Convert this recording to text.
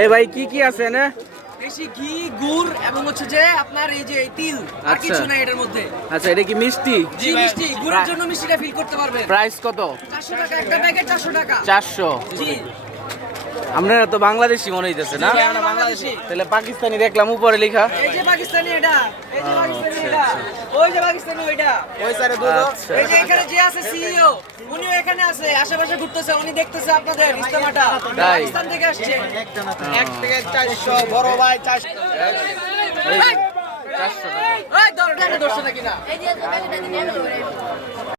এই ভাই কি কি আছে না? বেশি ঘি, গুড় এবং হচ্ছে যে আপনার এই যে তিল, আর কিছু নাই এটার মধ্যে। আচ্ছা, এটা কি মিষ্টি? জি মিষ্টি, গুড়ের জন্য মিষ্টিটা ফিল করতে পারবে। প্রাইস কত? 400 টাকা একটা প্যাকেট, 400 টাকা। 400। জি আপনারা তো বাংলাদেশি মনে হইতেছে না? আমরা বাংলাদেশি। তাহলে পাকিস্তানি দেখলাম উপরে লেখা। এই যে পাকিস্তানি এটা, এই যে পাকিস্তানি এটা, ওই যে পাকিস্তানি ওইটা, ওই সাইডে দুটো। আচ্ছা। এই যে এখানে যে আছে সিইও, উনিও এখানে আছে, আশেপাশে ঘুরতেছে, উনি দেখতেছে আপনাদের ইস্তেমাটা। তাই? পাকিস্তান থেকে আসছে। এক থেকে 400 বড় ভাই 400 এই 400 টাকা। এই ধর, এটা 200 টাকা কিনা।